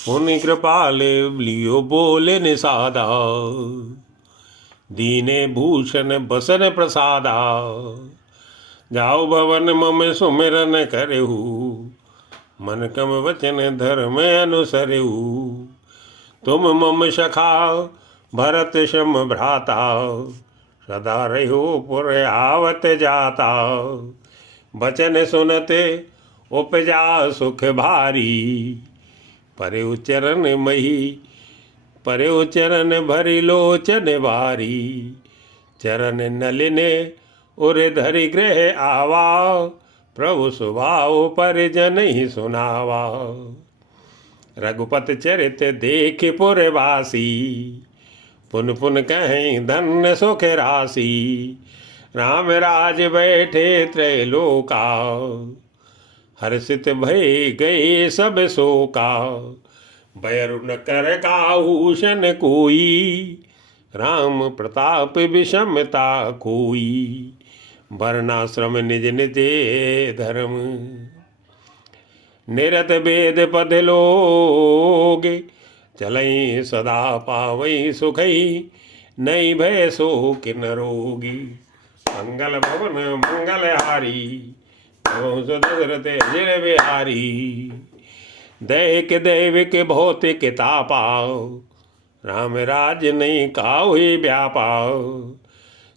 मुनि कृपाले लियो बोले निषादा, दीने भूषण बसन प्रसादा। जाओ भवन मम सुमिरन करहु, मन कम वचन धर्म अनुसरहु। तुम मम सखा भरत सम भ्राता, सदा रहो पुर आवत जाता। वचन सुनते उपजा सुख भारी, परे उच्चरण मही परे उच्चरण भरी लोचन बारी। चरण नलिने उर धरि गृह आवा, प्रभु स्वभाव परिजन ही सुनावा। रघुपत चरित देख पुरवासी, पुन पुन कहें धन्य सुख राशि। राम राज बैठे त्रैलोका, हर्षित भय गए सब शोका। बैरु न कर काहूषण कोई, राम प्रताप विषमता कोई। वर्णाश्रम निज निज धर्म, निरत वेद पद लोग। चलई सदा पावई सुखई, नहीं भय शोक न रोगी। मंगल भवन मंगल हारी, दशरथ अजिर बिहारी। दैहिक दैविक भौतिक तापाओ, राम राज नहीं काहु व्यापाओ।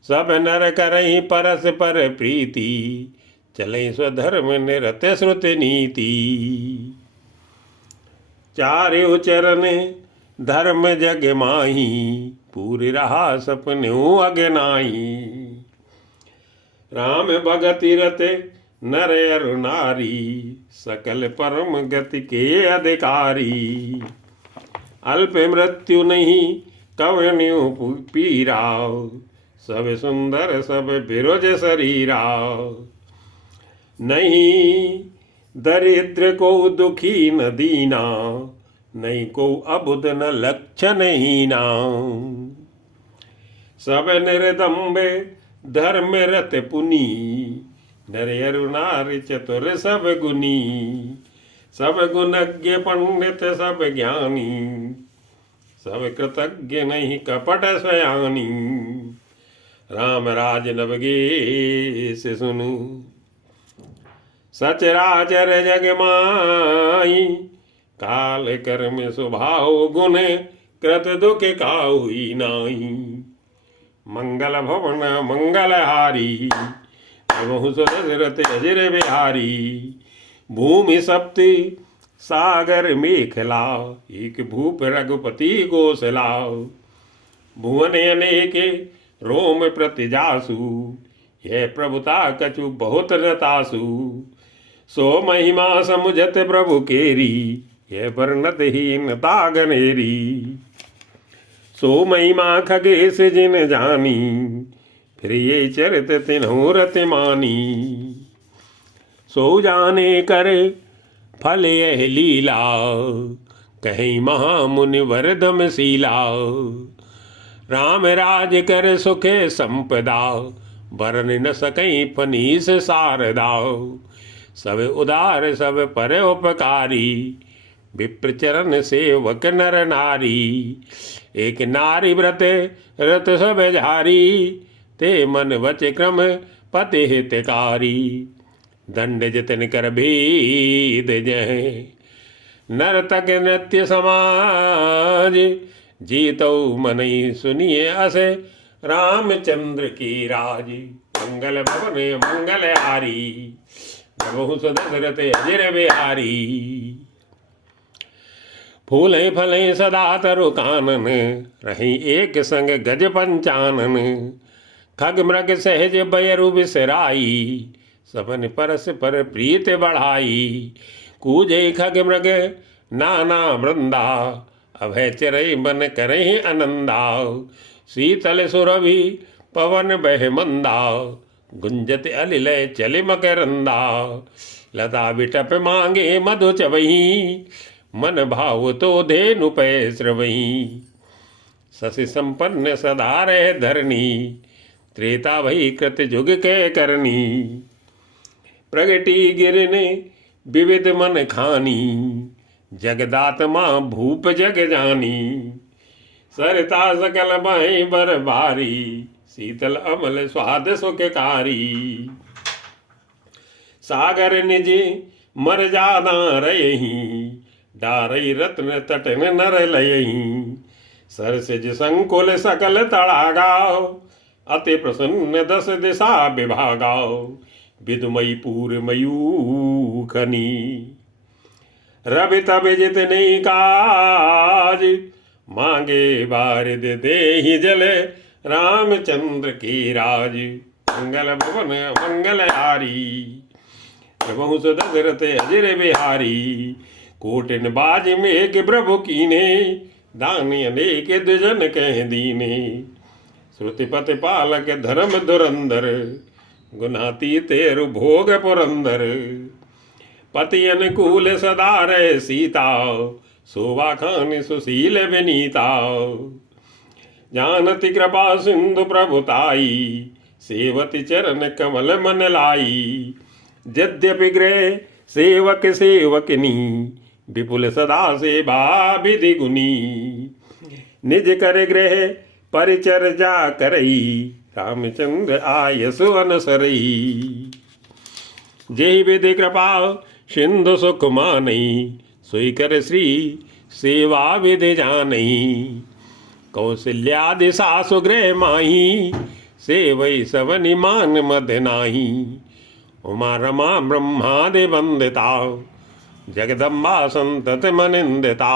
सब नर करही परस्पर प्रीति, चलई स्वधर्म निरत श्रुति नीति। चारु चरण धर्म जग माही, पूरी रहा सपन्यों अगनाही। राम भगति रते नर अरु नारी, सकल परम गति के अधिकारी। अल्प मृत्यु नहीं कवन्यु पीरा, सब सुंदर सब बिरुज शरीरा। नहीं दरिद्र को दुखी न दीना, नहीं को अबुध न लक्षण हीना। सब निर्दम्बे धर्म रत पुनी, नर अरु नारी चतुर सब गुनी। सब गुणज्ञ पंडित सब ज्ञानी, सब कृतज्ञ नहीं कपट सयानी। राम राज नवगे से सुनु, सचराचर जग माई। काल कर्म स्वभाव गुण, कृत दुख काहुई नाई। मंगल भवन मंगल हारी, बहु दशरथ अजिर बिहारी। भूमि सप्ति सागर मेखला, एक भूप रघुपति गोसला। भुवन अनेक रोम प्रतिजासु, यह प्रभुता कछु बहुत रतासु। सो महिमा समुझत प्रभु केरी, यह वर्णत हीनता गनेरी। सो महिमा खगेश जिन जानी, फिर ये चरित तिन्हु रति मानी। सो जाने कर फल यह लीला, कहीं महामुनि वरदम शीला। राम राज कर सुखे संपदा, वरन न सकई फनीस शारदा। सब उदार सब पर उपकारी, विप्र चरण सेवक नर नारी। एक नारी व्रत रत सब झारी, ते मन वच क्रम पति हितकारी। दंड जतन कर भेद जह, नर तक नृत्य समाज। जीतो मनई सुनिए अस, रामचंद्र की राज। मंगल भवन मंगल हारी, बहु दशरथ अजिर बिहारी। फूले फले सदा तरु कानन, रही एक संग गज पंचानन। खग मृग सहज बयरु बिसराई, सबन परस पर प्रीत बढ़ाई। कूजे खग मृग नाना वृंदा, अभय चिरई बन करहि आनंदा। शीतल सुरभि पवन बह मंदा, गुंजत अलिलय चले मकरंदा। लता बिटप मांगे मधु चवही, मन भाव तो धेनु पै श्रवही। शशि संपन्न सदा रह धरणी, त्रेता भई कृत जुग के करनी। प्रगटी गिरने विविध मन खानी, जगदात्मा भूप जग जानी, सरता सकल बाई बर भारी, शीतल अमल स्वाद सुखकारी। सागर निज मर जादा रही, डारई रत्न तटन नर लयही। सरसिज संकुल सकल तड़ागाओ, अति प्रसन्न दस दिशा विभागाओ। विदुमयी पूर मयूखनी, रवि तब जितने काज, मांगे बारिद देहि जल, रामचंद्र की राज। मंगल भवन मंगल हारी, प्रभु दशरथ अजर बिहारी। कोटिन बाज में प्रभु कीने, दान अनेक दुजन कह दीने। श्रुतिपति पालक धर्म धुरंधर, गुनाती तेरु भोग पुरंदर। पति अनुकूल सदा रहे सीता, शोभा खान सुशील विनीता। जानति कृपा सिंधु प्रभुताई, सेवति चरण कमल मन लाई। यद्यपि गृह सेवक सेवकनी, विपुल सदा सेवा विधि गुनी। निज कर गृह परिचर्या करई, रामचंद्र आयसु अनुसरई। जेहि विधि कृपा सिंधु सुख मानई, सोई कर श्री सेवा विधि जानई। कौशल्यादि सासु गृह माही, सेवई सवनि मान मद नाही। उमा रमा ब्रह्मादि वंदिता, जगदम्बा संतत मनिंदिता।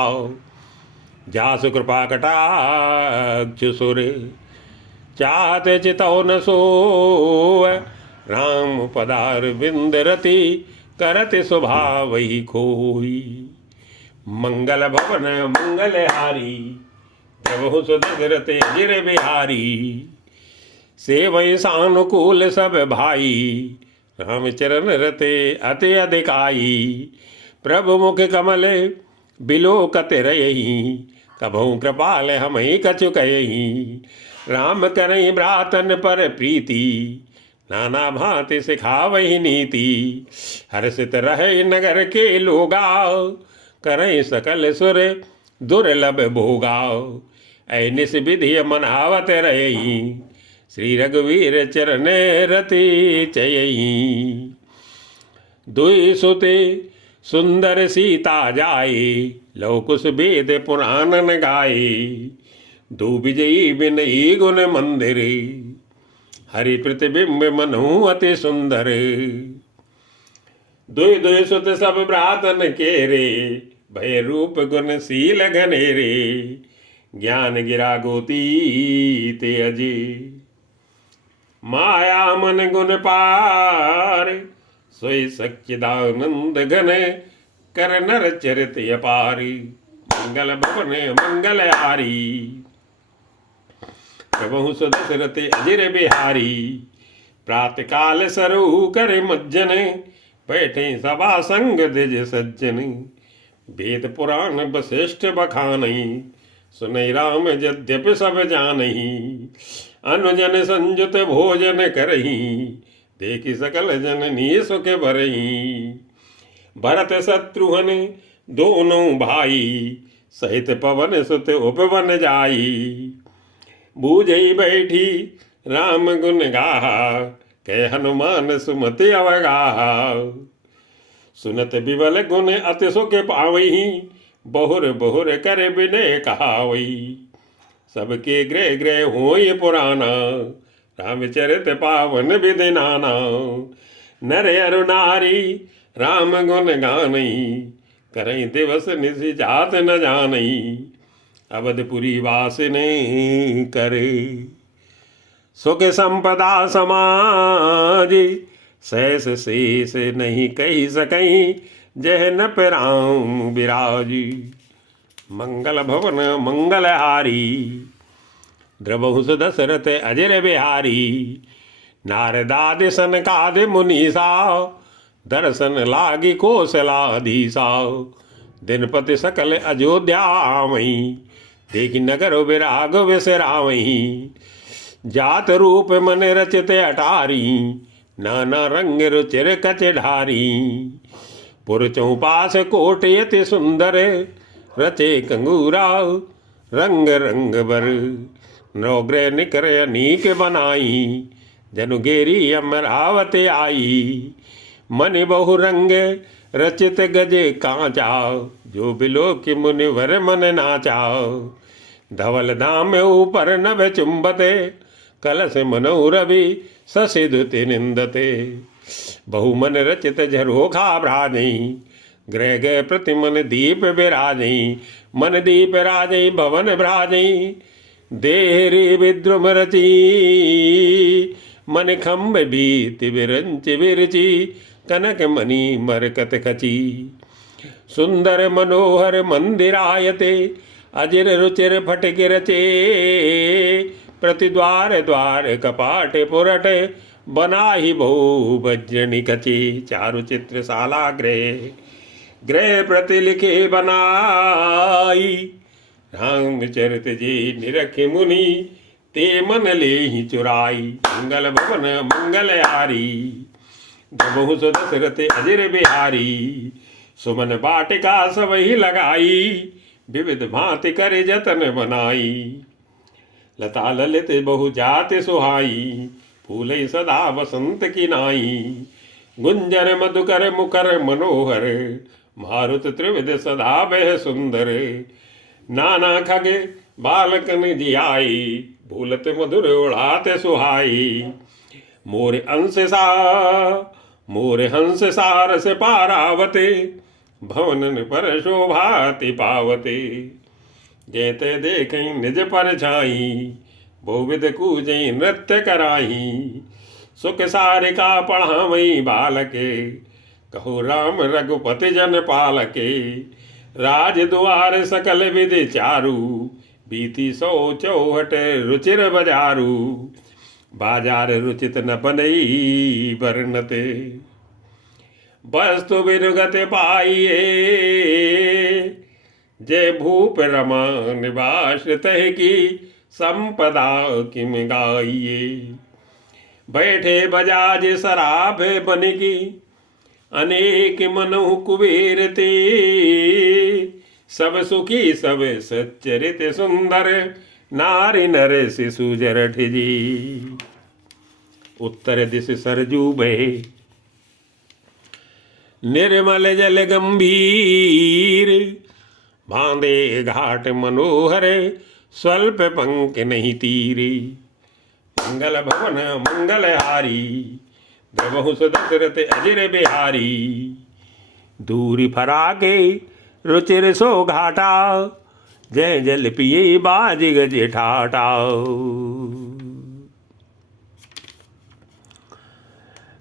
जासु कृपा कटाक्ष सुर, चाहत चितौ न सोव। राम पदार बिंद रति, करति स्वभावहि खोई। मंगल भवन मंगल हारी, प्रभु सुदशरथ अजिर बिहारी। सेवै सानुकूल सब भाई, रामचरण रते अति अधिकाई। प्रभु मुख कमल बिलोकत रही, कभऊ कृपाल हमहि कछु कयहि। राम करई भ्रातन पर प्रीति, नाना भांति सिखावहि नीति। हर्षित रहे नगर के लोगा, करई सकल सुर दुर्लभ भोगाओ। ऐनिस विधि मनावत रही, श्री रघुवीर चरण रति चयई। दुई सुते सुंदर सीता जाए, लौ कुश वेद पुराणन गाए। दो विजयी विनयी गुण मंदिर, हरि प्रतिबिंब मनु अति सुंदर। दुई दुई सुत सब भ्रातन केरे, भय रूप गुण शील घनेरे। ज्ञान गिरा गोती ते अजे, माया मन गुण पार। सोई सच्चिदानंद घन, कर नर चरित अपारी। मंगल भवन मंगल हारी, प्रभु सुदशरथ अजिर बिहारी। प्रात काल सरहु कर मज्जन, बैठे सभा संग द्विज सज्जन। वेद पुराण वशिष्ठ बखानई, सुनई राम यद्यपि सब जानही। अनुजन संयुत भोजन करही, देखी सकल जननी सुख भरही। भरत शत्रुघ्न दोनों भाई, सहित पवन सुत उपवन जाई। बूझई बैठी राम गुण गाहा, कह हनुमान सुमति अवगाहा। सुनत विबल गुण अति सुख पावही, बहुर बहुर कर विनय कहावई। सबके गृह गृह होय पुराना, रामचरित पावन विधि नाना। नर अरु नारी राम गुण गानई, करई दिवस निशि जात न जानई। अवधपुरी वासिने करे, सुख संपदा समाज। सहस शेष नहीं कही सकई, जह न राम विराजी। मंगल भवन मंगल हारी, द्रवहु सुदशरथ अजिर बिहारी। नारदादि सनकादि मुनीसा, दर्शन लागी कौशलाधीसा। दिनपति सकल अयोध्या आवई, देखी नगर विराग विसरावही। जात रूप मन रचित अटारी, नाना रंग रुचिर कच ढारी। पुर चौपास कोट यति सुंदर, रचे कंगूराव रंग रंग बर। नौग्रह निकर अनीक बनाई, जनु गेरी अमरावत आई। मन बहु रंग रचित गजे कांचाओ, जो बिलो कि मुनिवर मन नाचाओ। धवल धाम ऊपर नभ चुंबते, कलश मनोह रवि ससिधुति निंदते। बहु मन रचित झरोखा भ्राजई, ग्रह गए प्रति मन दीप विराजई। मन दीप राजई भवन भ्राजई, देहरी विद्रुम रची। मन खम्भ भीति विरंच विरची, कनक मणि मरकत खची। सुंदर मनोहर मंदिरायते, अजिर रुचिर फटक रचे। प्रति द्वार द्वार कपाट पुरट, बनाही बहु वज्रनि कचे। चारु चित्रशाला गृह गृह प्रति लिखे बनाई। रामचरित जी निरखे मुनि, ते मन ले ही चुराई। मंगल भवन मंगल हारी, जबहु सुदशरथ अजिर बिहारी। सुमन बाटिका सब ही लगाई, विविध भांति कर जतन बनाई। लता ललित बहु जाति सुहाई, फूले सदा बसंत की नाई। गुंजर मधुकर मुकर मनोहर, मारुत त्रिविध सदा बह सुंदर। नाना खगे बालकन जियाई, भूलत मधुर उड़ात सुहाई। मोर हंस सारस पारावते, भवनन पर शोभाति पावते। जैते देखई निज पर छाई, बहुविध कूजई नृत्य कराई। सुख सारिका पढ़ावई बालके, कहो राम रघुपति जन पालके। राज द्वार सकल विधि चारु, बीती सो चौहट रुचिर बजारू। बाजार रुचित न बनई वर्णते, वस्तु विरुगत पाइए। जय भूप रमा निवास तह की, संपदा किम गाइए। बैठे बजाज सराभ बनिकी, अनेक मनु कुबेर ते। सब सुखी सब सच्चरित सुंदर, नारी नर शिशु जरठ जी। उत्तर दिश सरजू बहे, निर्मल जल गंभीर। बांधे घाट मनोहर, स्वल्प पंख नहीं तीरे। मंगल भवन मंगल हारी, द्रवहु सुदशरथ अजिर बिहारी। दूरी फराके रुचिर सो घाटा, जय जल पिए बाज गज ठाटा।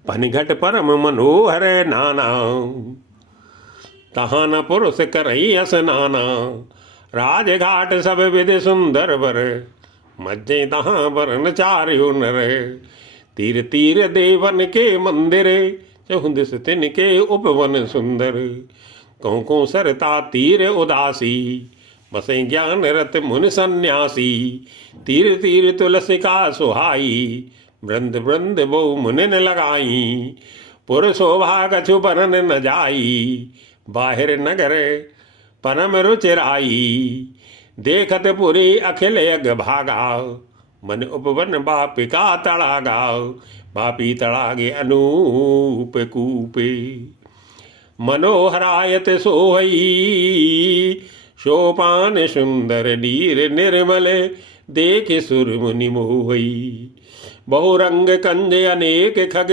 पनिघट परम मनोहर नाना, तहाँ न पुरुष करई स्नाना। राजघाट सब विधि सुंदर बर, मज्जे तहाँ वरन चार्यो नर। तीर तीर देवन के मंदिर, चहुदिस तिनके उपवन सुंदर। कौं सरता तीर उदासी, बसे ज्ञान रत मुनि सन्यासी। तीर तीर तुलसी का सुहाई, वृंद वृंद बहु मुनिन लगाई। पुर शोभा कछु बरन न जाई, बाहिर नगर परम रुचिराई। देखत पुरी अखिल यज्ञ भागा, मन उपवन बापिका तड़ागा। बापी तड़ागे अनूप कूपे, मनोहरायत सोहई। शोपान सुंदर नीर निर्मल, देख सुर मुनि मोहई। बहुरंग कंज अनेक खग,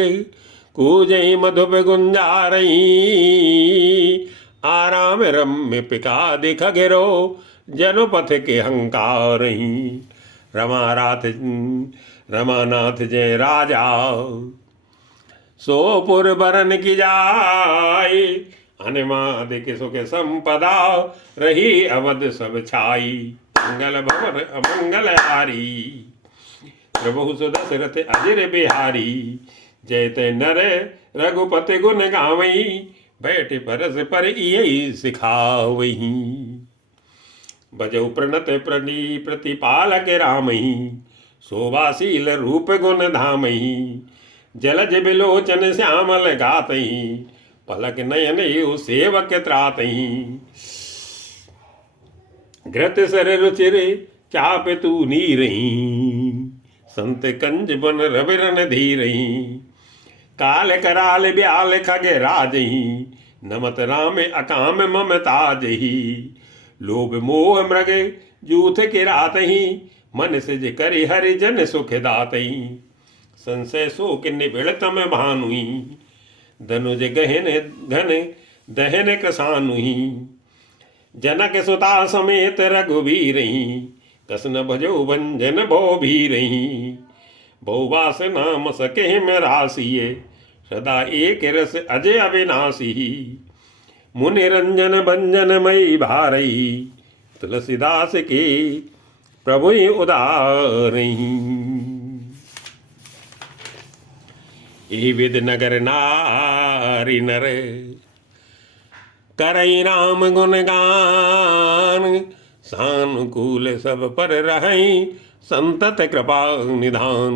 कूजई मधुप गुंजारई। आराम रम्य पिका दिख गिरो, जनपथ के हंकारही। रमानाथ जय राजा, सोपुर बरन की जाय। अनमादिक सुख संपदा, रही अवध सब छाई। मंगल भवन अमंगल हारी, प्रभु सुदशरथ अजिर बिहारी। जयते नर रघुपति गुण गावई, बैठ परस पर यही सिखावही। बजौ प्रणत प्रणी प्रतिपालक रामही, शोभाशील रूप गुण धामही। जलज बिलोचन श्यामल गातही, पलक नयन यु सेवक त्रातई। घृत सर रुचिर चाप तू नीरही, संत कंज बन रविरन धीरही। काल कराल ब्याल खग राजही, नमत राम अकाम ममताजही। लोभ मोह मृग जूथ किरातही, मन सिज करि हरि जन सुख दातई। संशय शोक निबिड़ तम भानुई, धनुज गहन घन दहन कसानुही। जनक सुता समेत रघुबीरही, कसन भजो भंजन भो भीरही। बहुवास नाम सके में रासिए, सदा एक रस अजय अविनाशी। मुनि रंजन भंजन मई भारई, तुलसीदास के प्रभु उदारही। यही विद नगर नारी नर, करई राम गुण गान। सानुकूल सब पर रहई, संतत कृपा निधान।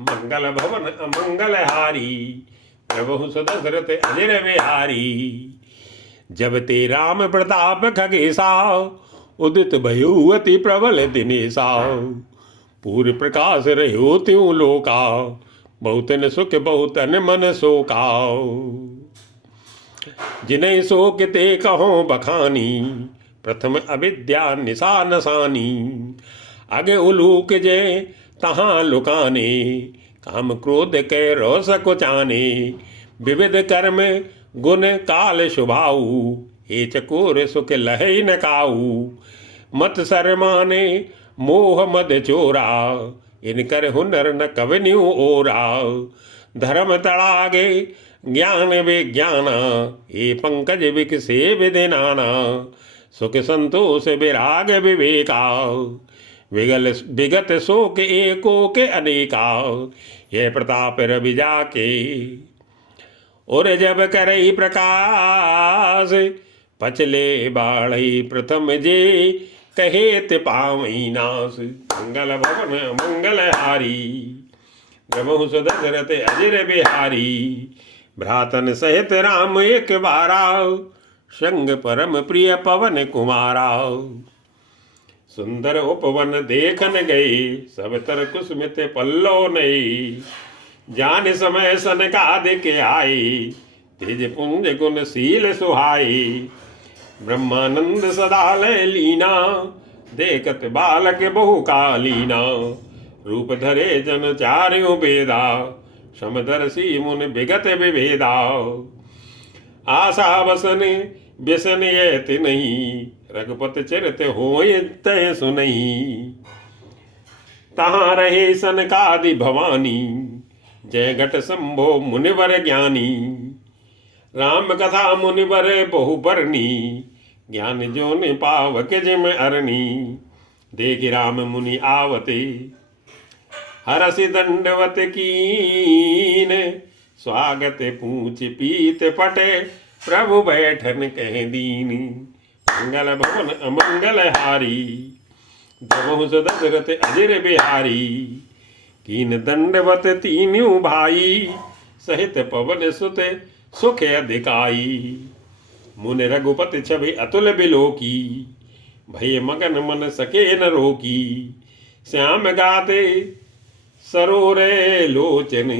मंगल भवन अमंगल हारी, प्रभु सदशरथ अजर बिहारी। जब ते राम प्रताप खगेसा, उदित भयो अति प्रबल दिनेसा। पूर्व प्रकाश रहो त्यों लोका, बहुतन सुख बहुतन मन शोका। जिन्हें शोक ते कहो बखानी, प्रथम अविद्या निशा नसानी। आगे उलूक जे तहाँ लुकाने, काम क्रोध के रोष कुचाने। विविध कर्म गुण काल शुभाऊ, हे चकोर सुख लहै न काऊ। मत शर्माने मोह मद चोरा, इनकर हुनर न कवन्यू ओरा। धर्म तड़ागे ज्ञान विज्ञाना, हे पंकज विकसे विधिनाना। सुख संतोष विराग विवेका, विगत शोक एको के अनेका। यह प्रताप रवि जाके, और जब करई प्रकाश। पचले बाढ़ई प्रथम जे, कहे ते पावई नाश। मंगल भवन मंगल हारी, प्रभु सदशरथ अजर बिहारी। भ्रातन सहित राम एक बारा, संग परम प्रिय पवन कुमारा। सुंदर उपवन देखन गए, सब तर कुसुमित पल्लो नई। जान समय सनकादिक आए, तेज पुंज गुण शील सुहाई। ब्रह्मानंद सदा लय लीना, देखत बालक बहु कालीना। रूप धरे जन चार्यों वेदा, समदर्शी मुन विगत विभेदा। आशा वसन व्यसन यत नहीं, रघुपत चरित होय तय सुनई। तहाँ रहे सनकादि भवानी, जय घट शंभो मुनिवर ज्ञानी। राम कथा मुनिवर बहु बरनी, ज्ञान जो ने पावक जिम अरणी। देख राम मुनि आवते, हरसि दंडवत कीन। स्वागत पूछ पीत पटे, प्रभु बैठन कह दीन। मंगल भवन अमंगल हारी, जबहु सदशरथ अजर बिहारी। कीन दंडवत तीन्यू भाई, सहित पवन सुत सुख अधिकाई। मुनि रघुपति छवि अतुल बिलोकी, भय मगन मन सके न रोकी। श्याम गाते सरोरे लोचन,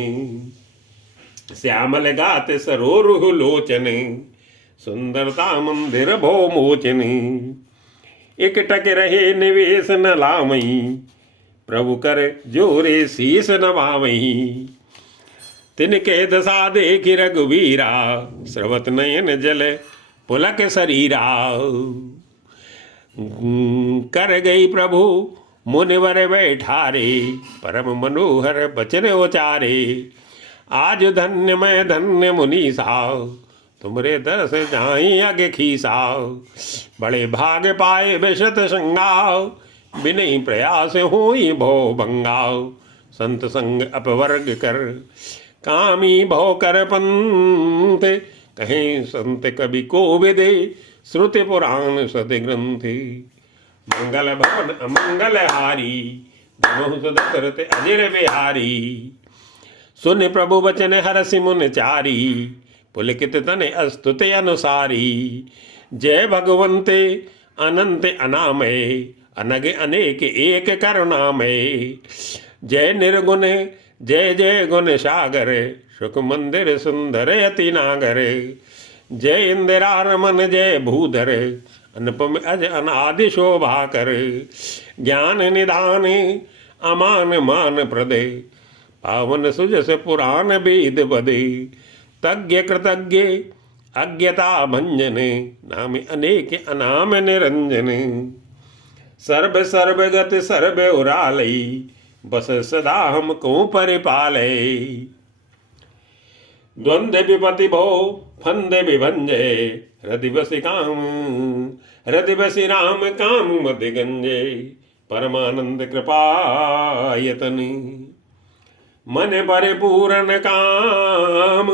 श्यामल गाते सरोरुह लोचन। सुंदरता मंदिर भो मोचन, एक टक रहे निवेश न लामई। प्रभु कर जोरे शीस नभावही। तिनके दशा देख रघुवीरा, स्रवत नयन जल पुलक शरीरा। कर गई प्रभु मुनिवर बैठारे, परम मनोहर बचन उचारे। आज धन्य मैं धन्य मुनीसा, तुमरे दर्श जाई अग खीसा। बड़े भाग पाए विशत संगाव, बिनई प्रयास होई भो भंगाव। संत संग अपवर्ग कर, कामी भव कर पंथ। कहें संत कवि को विदे, श्रुति पुराण सद ग्रंथ। मंगल भवन अमंगल हारी, जबहु सदशरथ अजर बिहारी। सुन प्रभु वचन हरसि मुन चारी, पुलकित तने अस्तुति अनुसारी। जय भगवंते अनंत अनामय, अनग अनेक एक करुणामय। जय निर्गुण जय जय गुण सागर, सुख मंदिर सुंदर अति नागर। जय इंदिरारमन जय भूधर, अनुपम अज अनादि शोभा कर। ज्ञान निधान अमान मान प्रदे, पावन सुजस पुराण वेद बदे। तज्ञ कृतज्ञ अज्ञता भंजन, नाम अनेक अनाम निरंजन। सर्व सर्वगत सर्व उरालई, बस सदा हमको परिपाले। द्वंद्व विपति भो फंद विभंजय, हृदय बसि काम हृदय बसि राम काम मति गंजे। परमानंद कृपायतन, मन परिपूर्ण काम।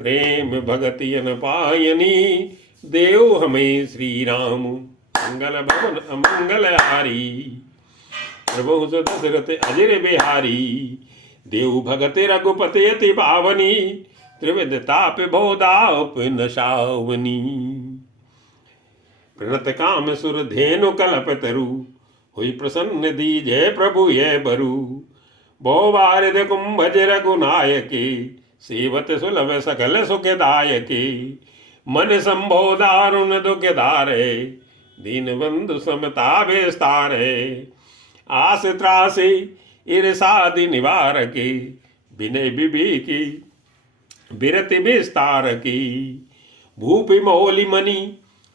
प्रेम भगति अन पायनी, देव हमें श्री राम। मंगल भवन अमंगल हारी, प्रभु दशरथ अजर बिहारी। देव भगति रघुपति अति पावनी, त्रिविध ताप बहुदाप नशावनी। प्रणत काम सुर धेनु कल्प तरु, हुई प्रसन्न दीजय प्रभु ये बरु। बहु बारिद कुंभज रघुनायकी, सेवत सुलभ सकल सुखदायकी। मन संभो दारुण दुख धारे, दीन बंधु समता विस्तारे। आस त्रासी ईर्षादि निवारकी, विनय विवेकी विरति विस्तार की। भूपि मौलि मणि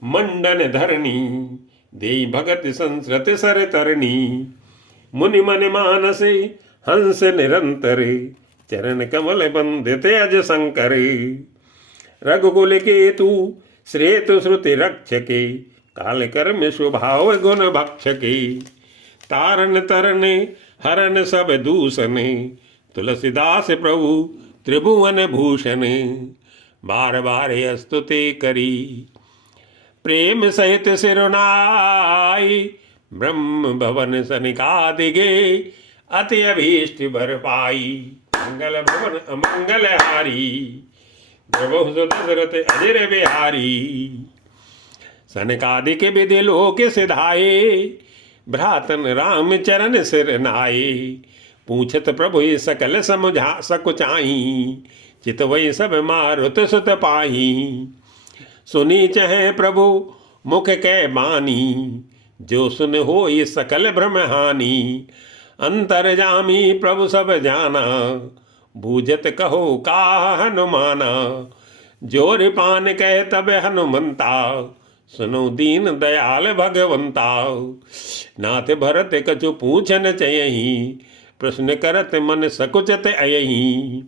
मंडन धरणी, देई भगत संस्कृत सर तरणी। मुनि मन मानसे हंस निरंतर, चरण कमल बंदित अज शंकर। रघुकुल केतु श्रेतु श्रुति रक्षके, काल कर्म स्वभाव गुण भक्षके। तारण तरन हरन सब दूषण, तुलसीदास प्रभु त्रिभुवन भूषण। बार बार स्तुति करी, प्रेम सहित सिरुनाई। ब्रह्म भवन सनिकादिगे, अति अभीष्ट बर पाई। मंगल भवन अमंगल हारी, प्रभु दशरथ अजर बिहारी। सनकादिक विधि लोक सिधाए, भ्रातन राम चरण सिर नाये। पूछत प्रभु सकल समझा सकुचाई, चित वही सब मारुत सुत पाही। सुनी चहे प्रभु मुख कै बानी, जो सुन हो ये सकल भ्रम हानि। अंतरजामी प्रभु सब जाना, बूझत कहो का हनुमाना। जोर पान कह तब हनुमंता, सुनो दीन दयाल भगवंता। नाथ भरत कछु पूछन चयहि, प्रश्न करत मन सकुचत अयहि।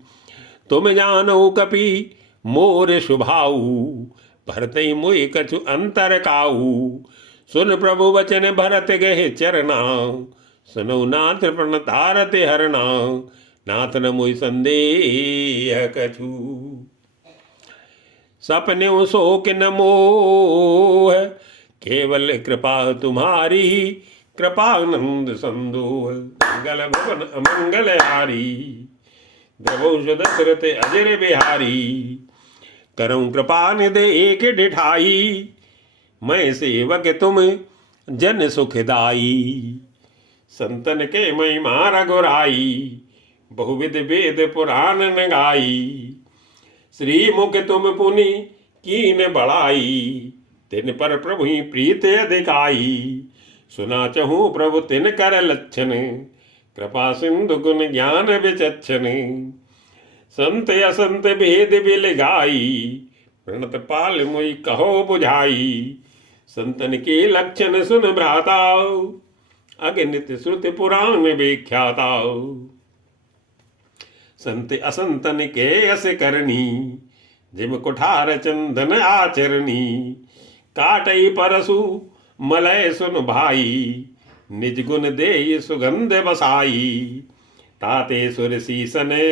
तुम जानो कपि मोर शुभाऊ, भरत मुई कछु अंतर काऊ। सुन प्रभु वचन भरत गहे चरना, सुनो नाथ प्रणतारत हरना। नाथ न मुई संदेह कछु, सपने शोक न मोह। केवल कृपा तुम्हारी, कृपानंद संदोह। मंगल भवन अमंगल हारी, द्रवौष दशरथ अजर बिहारी। करऊं कृपा निधे एक डिठाई, मैं सेवक तुम जन सुखदाई। संतन के महिमा रघुराई, बहुविध वेद पुराण न गाई। श्री मुख तुम पुनि कीन बढ़ाई, तिन पर प्रभु ही प्रीत अधिकाई। सुना चहूँ प्रभु तिन कर लक्षण, कृपा सिंधु गुण ज्ञान विचक्षण। संत असंत भेद बिल गाई, प्रणत पाल मुई कहो बुझाई। संतन के लक्षण सुन भ्राताओ, अगणित श्रुति पुराण विख्याताओ। संत असंतन के अस करनी, जिम कुठार चंदन आचरणी। काटई परसु मलय सुन भाई, निज गुण दे सुगंध बसाई। ताते सुर सीसने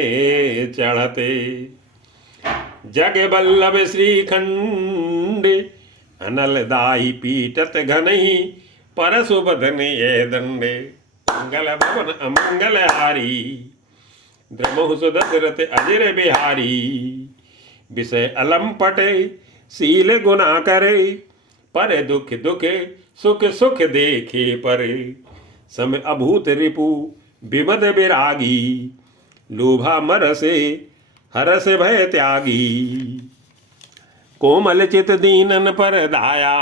चढ़ते, जग बल्लभ श्रीखंड। अनल दाई पीटत घनई, परसु बदन ये दंडे। मंगल भवन अमंगल हारी, द्रमोह सुदशरथ अजर बिहारी। विषय अलम पटे सील गुना करे, पर दुख दुखे सुख सुख देखे परे। सम अभूत रिपु विमद विरागी, लोभा मरसे हरस भय त्यागी। कोमल चित दीनन पर दाया,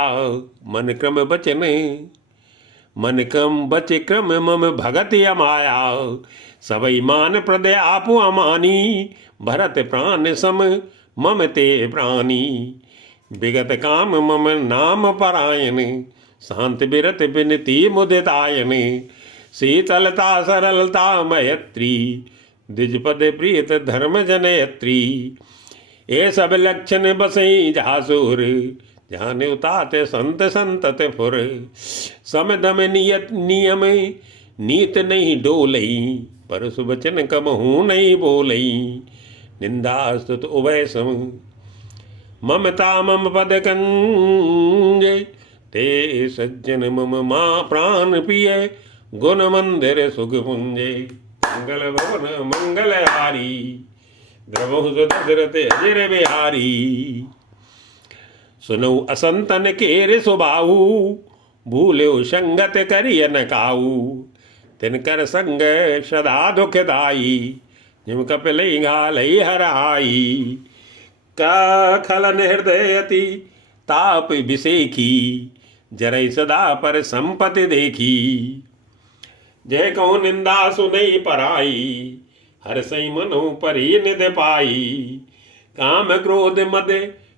मन क्रम बचन मन क्रम बच क्रम मम भगत अमाया। सबई मान प्रदय आपु अमानी, भरत प्राण सम मम ते प्राणी। विगत काम मम नाम परायण, शांत बिरत बिनती मुदितायन। शीतलता सरलता मैत्री, द्विजपद प्रीत धर्म जनयत्री। ये सब लक्षण बसई जासुर, जान उतात संत संतत फुर। सम दम नियत नियम नीत नहीं डोलई, पर सुबचन कम हूँ नहीं बोलई। निंदा स्तुत उभय सम, ममता मम पद कंज। ते सज्जन मम माँ प्राण प्रिय, गुण मंदिर सुख पुंजे। मंगल भवन मंगल हारी, द्रवहु दशरथ अजर बिहारी। सुनऊ असंतन केर सुबाहु, भूल्यो संगत करिय न काऊ। तिनकर संग सदा दुखदाई, जिम कपिलई घालई हराई। का खलन हृदय अति ताप विसेखी, जरई सदा पर संपत्ति देखी। जय कहूँ निंदा सुनई पराई, हर सई मनो परी निध पाई। काम क्रोध मद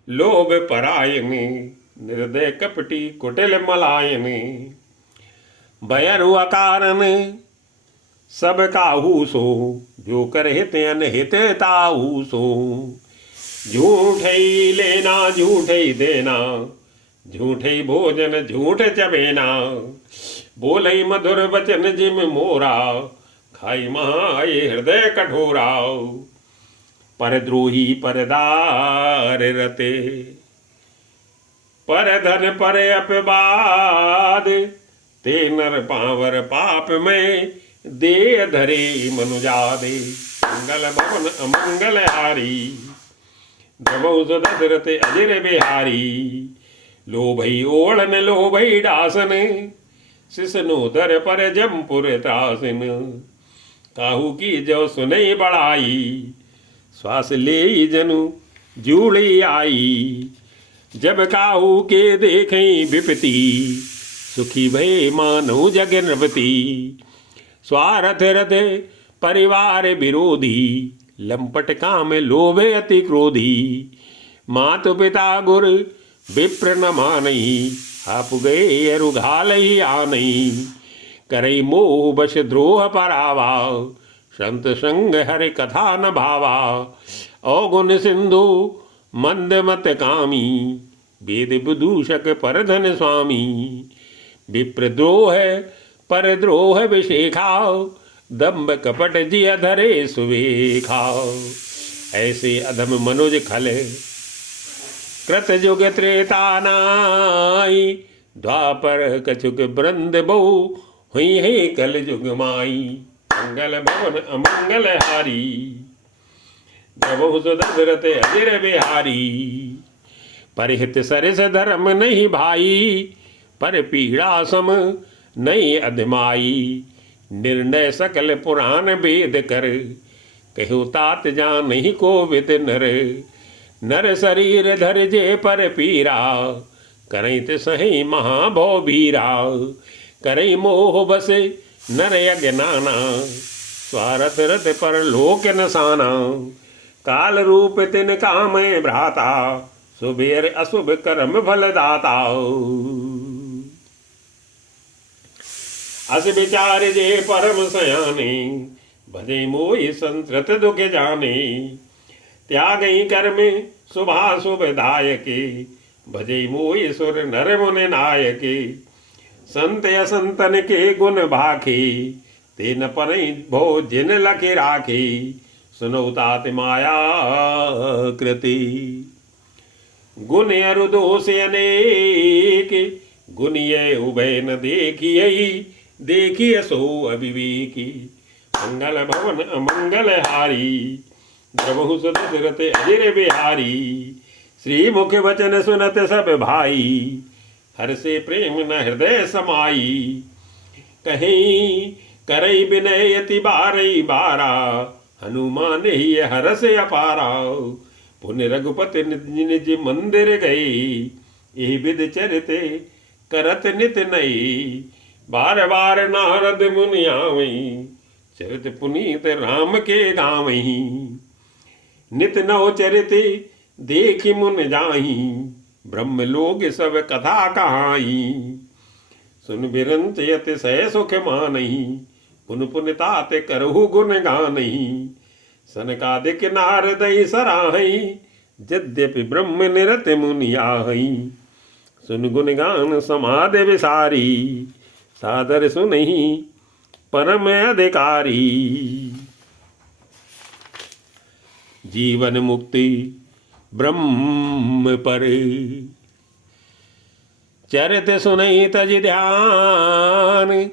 लोभ परायन, निर्दय कपटी कुटिल मलायन। भयरु अकारण सब काहू सो, जो कर हित अनहित ताहू सो। झूठ ही लेना झूठ ही देना, झूठ ही भोजन झूठ चबेना। बोलई मधुर वचन जिम मोरा, खाई महाय हृदय कठोरा। परद्रोही परदार रते, पर धन पर अपवाद। ते नर पावर पाप में, दे धरे मनुजादे। मंगल भवन अमंगल हारी, द्रवहु दशरथ अजर बिहारी। लोभई ओढ़न लोभई डासन, सिसनो दर पर जमपुर त्रासन। काहू की जो सुनई बड़ाई, श्वास ले जनु जूड़ी आई। जब काहू के देखें विपति, सुखी भय मानो जग नृपति। स्वार्थ हृदय परिवार विरोधी, लंपट काम लोभे अति क्रोधी। मातु पिता गुर विप्र न मानई, आप गए अरुघाल ही आनई। करई मोह बश द्रोह परावा, संत संग हरि कथा न भावा। अवगुण सिंधु मंद मत कामी, वेद विदूषक परधन स्वामी। विप्रद्रोह पर द्रोह विशेखा, दम्भ कपट जिय धरे सुवेखा। ऐसे अधम मनुज खल, कृत युग त्रेता नाई। द्वापर कछुक वृंद बहु, हुई है कल युग माई। मंगल भवन अमंगल हारी, द्रवहु दशरथ अजर बिहारी। परिहित सरिस धर्म नहीं भाई, पर पीड़ा सम नहीं अधमाई। निर्णय सकल पुराण वेद कर, कहु तात जान नहीं को विद नर। नर शरीर धर जे पर पीरा, करई ते सही महाभव भीरा। करई मोह बस नर अज्ञाना, स्वार्थ रत पर लोक नसाना। काल रूप तिन काम भ्राता, सुबेर अशुभ कर्म फल दाता। अस विचार जे परम सयाने, भजे मोहि संतृत दुख जाने। त्यागई कर्म शुभाशुभ दायके, भजे मोहि सुर नर मुनि नायके। संत असंतन के गुण भाखे, ते न परई भो जिन लखे राखे। सुनो तात माया कृति, गुण अरु दोष अनेक। गुनिय उभय न देखिए, देखिए सो अविवेकी। मंगल भवन अमंगल हारी, द्रवहु सुदशरथ अजिर बिहारी। श्री मुख वचन सुनत सब भाई, हर से प्रेम न हृदय समाई। कहीं करई विनय यति बारई बारा, हनुमान ही हरस अपारा। पुण्य रघुपति निज निज मंदिर गए, यही विध चरित करत नित नई। बार बार नारद मुनि आवई, चरित पुनीत राम के गावई। नित नव चरित देखि मुन जाही, ब्रह्म लोग सब कथा कहाई। सुन बिरंत यति सह सुख मानही, पुन पुन तात करहु गुण गानही। सनकादिक नारदई सराहई, यद्यपि ब्रह्म निरत मुनि आहई। सुन गुण गान समाधि विसारी, सादर सुनहि परम अधिकारी। जीवन मुक्ति ब्रह्म पर, चरित सुनहि तज ध्यान।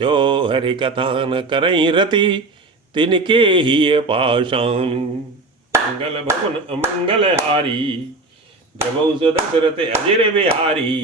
जो हरि कथा न करई रति, तिनके ही पाषाण। मंगल भवन अमंगल हारी, द्रवहु सुदशरथ अजिर बिहारी।